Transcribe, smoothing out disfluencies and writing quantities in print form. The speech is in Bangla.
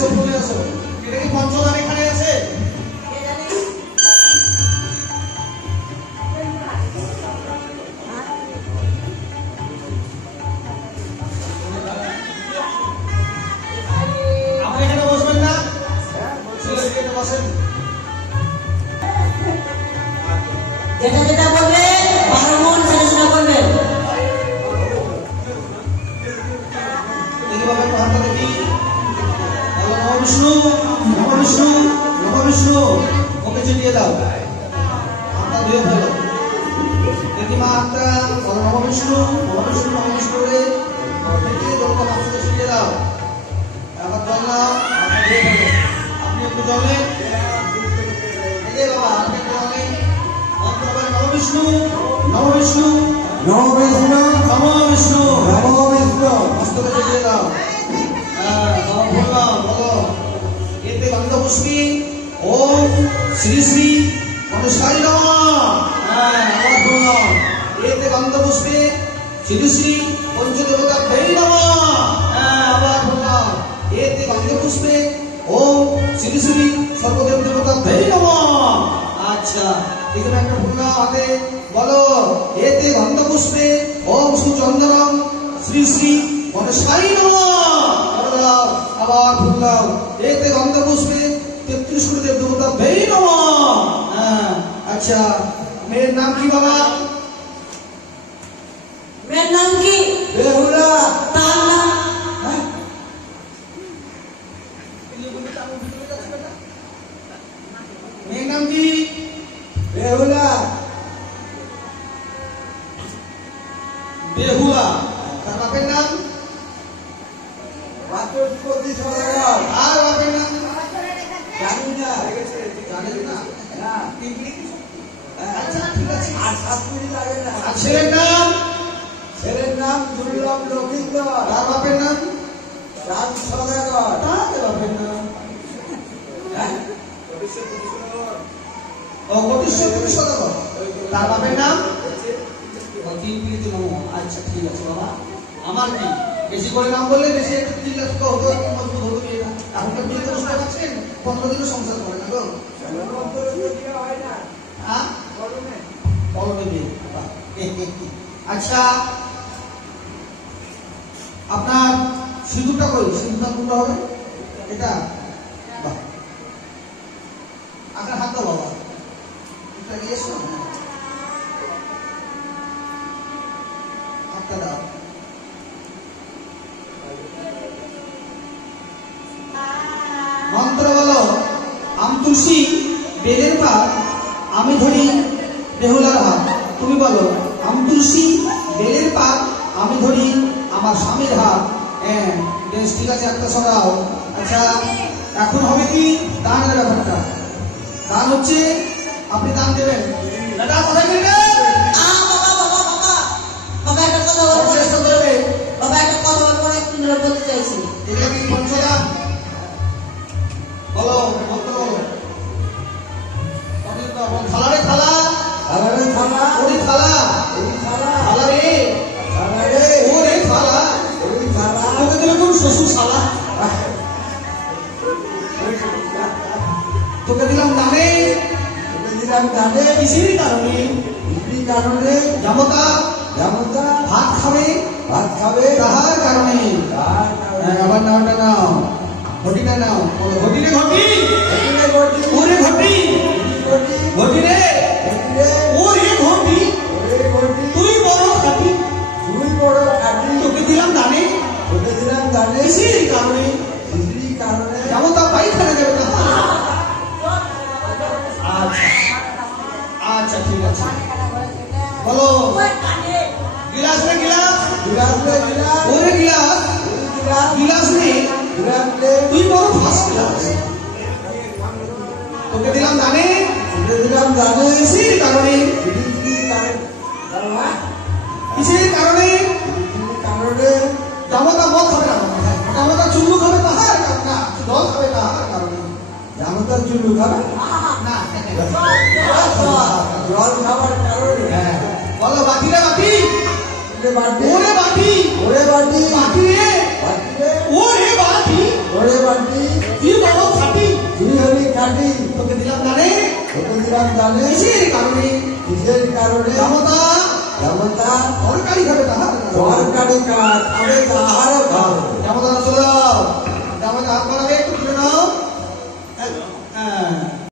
আসো চলে আসো। এটা কি পঞ্চদান এখানে আছে? আপনি এখানে বসবেন না? ছেলে এখানে বসেন। যেটা যেটা বলবে পারমন সেটা সেটা বলবেন। এইভাবে হাতটা দেখি। বলো নমঃ বিষ্ণু, নমঃ বিষ্ণু, নমঃ বিষ্ণু। ওকে চিনিয়ে দাও। হাতটা ধুয়ে ফেলো। দেখি মা হাতটা। বলো নমঃ বিষ্ণু, নমঃ বিষ্ণু, নমঃ বিষ্ণু রে। দেখি জলটা হাতটা চিনিয়ে দাও। আবার জল নাও, হাতটা ধুয়ে ফেলো। আপনি একটু জল নেন। এই যে বাবা, আপনি একটু জল নেন। মন্ত্র বলে নমঃ বিষ্ণু, নমঃ বিষ্ণু, নমো বিষ্ণু নমঃ বিষ্ণু। নমো বিষ্ণু মস্তকে চিনিয়ে দাও। বাবা বললাম, বলো। এতে গন্ধপুষ্পী ওম শ্রী শ্রী গণেশায় নমঃ। আবার বললাম। এতে গন্ধপুষ্পে শ্রী শ্রী পঞ্চদেবতাভ্যৈ নমঃ। আবার বললাম। এতে গন্ধপুষ্পে ওম শ্রী শ্রী সর্বদেব দেবতাভ্যৈ নমঃ। আচ্ছা, এখানে একটা বললাম হাতে। বলো এতে গন্ধপুষ্পে ওম সুচন্দনম শ্রী শ্রী গণেশায় নমঃ। আবার বললাম। এতে গন্ধপুষ্পে 33 কোটি দেব দেবতাভ্যৈ নমঃ। আচ্ছা, মেয়ের নাম কি বাবা? মেয়ের নাম কি? বেহুলা তার নাম মেয়ের নাম কি? বেহুলা বেহুলা। তার বাপের নাম? বাচস্পতি সদাগর আর বাপের নাম? জানি না জানেন না? না আচ্ছা, ঠিক আছে। আর 7 মিনিট লাগে না আর ছেলের নাম? ছেলের নাম দুর্লভ লক্ষিন্দর তার বাপের নাম? রাম সদাগর তার বাপের নাম? ও কোটিশ্বর সদাগর। তার বাপের নাম? তিন পিড়িতে নমঃ। আচ্ছা, ঠিক আছে বাবা। আমার কি বেশি করে নাম বললে বেশি একটু 3 লাখ টাকা হতো, মজবুত হতো বিয়েটা। এখনকার বিয়ে তো বুঝতে পারছেন 15 দিনে সংসার করে না গো। হ্যাঁ, কলমে বিয়ে। বাহ। আচ্ছা, আপনার সিঁদুরটা কই? সিঁদুরটা কোনটা হবে? এটা? বাহ। আপনার হাত দাও বাবা। এটা নিয়ে এসো। হাতটা দাও। মন্ত্র বলো। আম তুলসী বেলের পাত আমি ধরি বেহুলার হাত। তুমি বলো। আম তুলসী বেলের পাত আমি ধরি আমার স্বামীর হাত। হ্যাঁ, বেশ, ঠিক আছে, একটা সরাও। আচ্ছা, এখন হবে কি দানের ব্যাপারটা। দান হচ্ছে আপনি দান দেবেন। দাদা কোথায় গেলেন? বাবা একটা কথা বলবো। চেষ্টা করবে। বাবা একটা কথা বলবো, একটু ধরে বলতে চাইছি। এটা কি পঞ্চদান? বলো, মন্ত্র বলো। থালা রে থালা, আলারে থালা ওরে থালা, এই থালা থালা রে, আলারে ওরে থালা। এই থালা তোকে দিলে কোন শ্বশুর শালা? তোকে দিলাম দানে। তোকে দিলাম দানে কিসের কারণে? এই কারণে জামতা জামতা ভাত খাবে ভাত খাবে তাহার কারণে। তার কারণে আবার নাওটা নাও, ঘটিটা নাও। বলো, ঘটি রে ঘটি, এখানে গটি ওরে ঘটি, গটি ঘটি রে, রে ওরে ঘটি, ওরে গটি তুই বড় খাটি। তুই বড় খাটি তোকে দিলাম দানে তোকে দিলাম দানে কিসের কারণে? এই কারণে জামতা পায়খানা দেবে না। আচ্ছা, আচ্ছা, ঠিক আছে। বলো, গিলাস রে গিলাস, গিলাস রে গিলাস ওরে গিলাস, এই গিলাস গিলাস রে, গিলাস রে তুই বড় ফার্স্ট ক্লাস। তোকে দিলাম দানে তোকে দিলাম দানে কিসের কারণে? কি কারণে কিসের কারণে? কারণে জামতা মদ খাবে না, জামতা চুল্লু খাবে তাহার কারণে না, জল খাবে তাহার কারণে জামতা চুলু খাবে না। জল খাবার কারণে হ্যাঁ, বলো বাটি রে বাটি, বাটি ওরে বাটি, ওরে বাটি বাটি রে, বাটি রে ওরে বাটি, ওরে বাটি কাটি তোকে দিলাম জানে তোকে দিলাম জানে কিসের কারণে কিসের কারণে জামতা জামতা তরকারি খাবে তাহার তরকারি কাঠ খাবে তাহারও খাবে জামতা